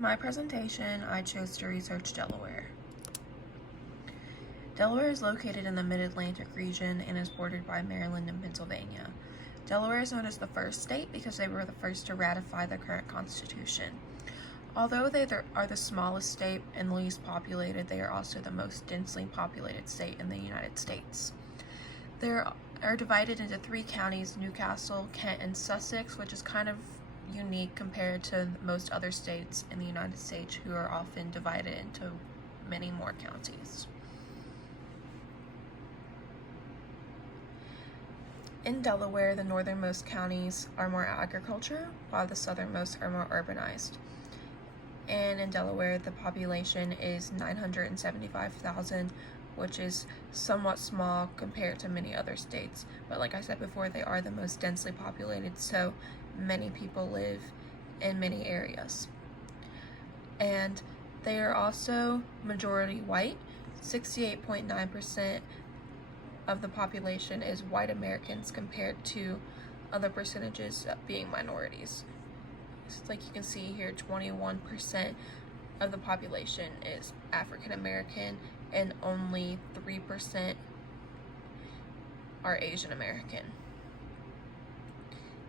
My presentation, I chose to research Delaware. Delaware is located in the Mid-Atlantic region and is bordered by Maryland and Pennsylvania. Delaware is known as the first state because they were the first to ratify the current constitution. Although they are the smallest state and least populated, they are also the most densely populated state in the United States. They are divided into 3 counties: Newcastle, Kent, and Sussex, which is kind of unique compared to most other states in the United States, who are often divided into many more counties. In Delaware, the northernmost counties are more agriculture, while the southernmost are more urbanized. And in Delaware, the population is 975,000, which is somewhat small compared to many other states. But like I said before, they are the most densely populated, so many people live in many areas. And they are also majority white. 68.9% of the population is white Americans compared to other percentages being minorities. So like you can see here, 21% of the population is African American and only 3% are Asian American.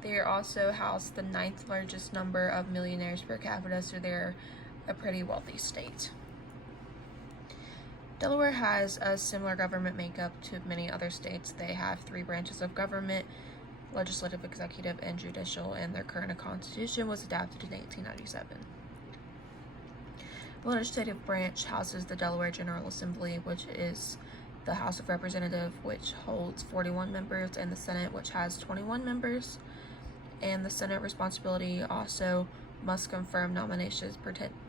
They are also house the 9th largest number of millionaires per capita, so they're a pretty wealthy state. Delaware has a similar government makeup to many other states. They have 3 branches of government: legislative, executive, and judicial, and their current constitution was adopted in 1897. The legislative branch houses the Delaware General Assembly, which is the House of Representatives, which holds 41 members, and the Senate, which has 21 members. And the Senate responsibility also must confirm nominations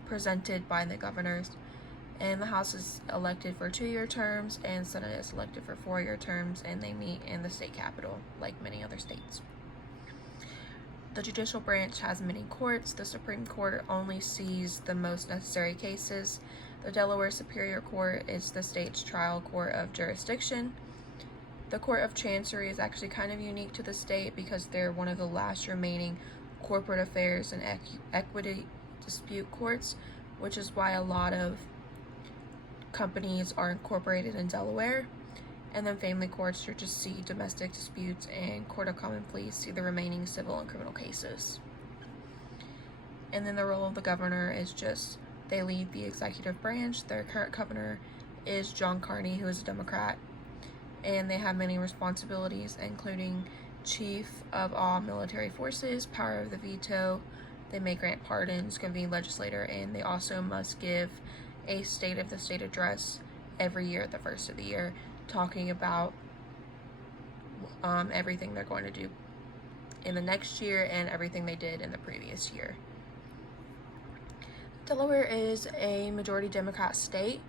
presented by the governors. And the House is elected for 2-year terms, and Senate is elected for 4-year terms, and they meet in the state capitol like many other states. The judicial branch has many courts. The Supreme Court only sees the most necessary cases. The Delaware Superior Court is the state's trial court of jurisdiction. The Court of Chancery is actually kind of unique to the state because they're one of the last remaining corporate affairs and equity dispute courts, which is why a lot of companies are incorporated in Delaware. And then family courts are just see domestic disputes, and Court of Common Pleas see the remaining civil and criminal cases. And then the role of the governor is just they lead the executive branch. Their current governor is John Carney, who is a Democrat, and they have many responsibilities, including chief of all military forces, power of the veto. They may grant pardons, convene legislature, and they also must give a State of the State address every year at the first of the year, talking about everything they're going to do in the next year and everything they did in the previous year. Delaware is a majority Democrat state,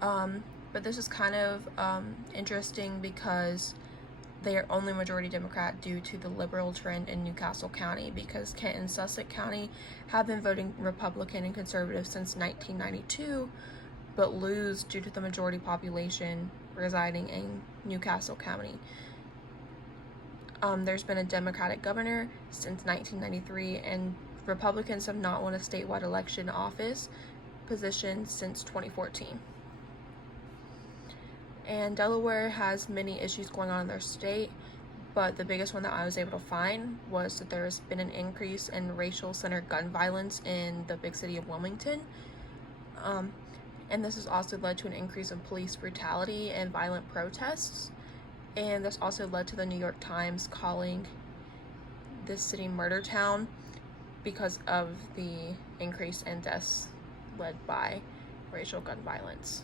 but this is kind of interesting because they are only majority Democrat due to the liberal trend in Newcastle County, because Kent and Sussex County have been voting Republican and conservative since 1992, but lose due to the majority population residing in Newcastle County. There's been a Democratic governor since 1993, and Republicans have not won a statewide election office position since 2014. And Delaware has many issues going on in their state, but the biggest one that I was able to find was that there's been an increase in racial-centered gun violence in the big city of Wilmington. And this has also led to an increase in police brutality and violent protests. And this also led to the New York Times calling this city murder town because of the increase in deaths led by racial gun violence.